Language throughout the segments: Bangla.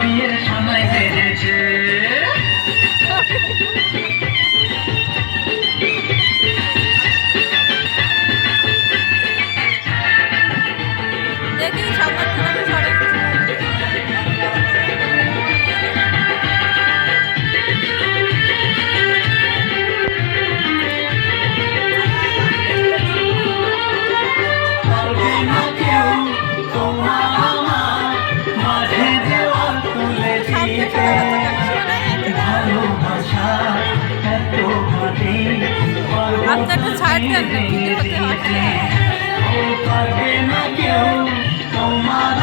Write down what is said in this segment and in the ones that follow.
বিয়ের সময় বেড়েছে দেখি সামনের আপনি একটু ছাড় দেন না ভিডিও হতে পারবে না কেউ তোমার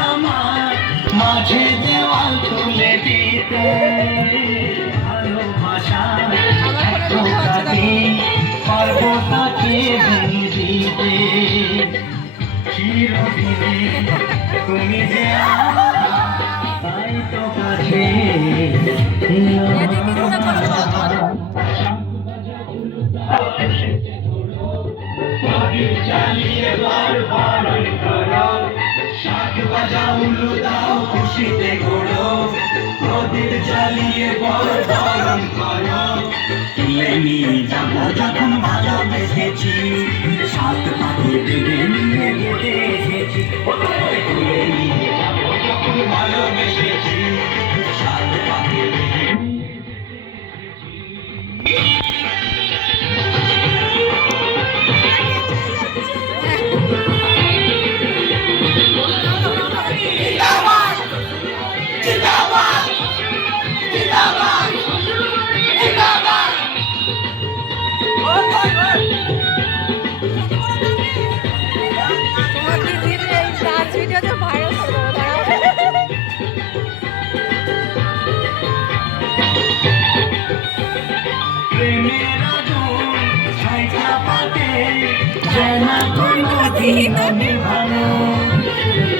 মাঝে দেওয়াল তুলে দিতে তুমি যে তাই তো কাছে। শাক ভাজা উলু দাও খুশিতে ঘোড়ো প্রদীপ করো তুলে নিয়ে যাব যখন ভালোবেসেছি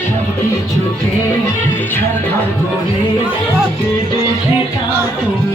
সবকিছুকে ছাড়া করে দেখে তা তুমি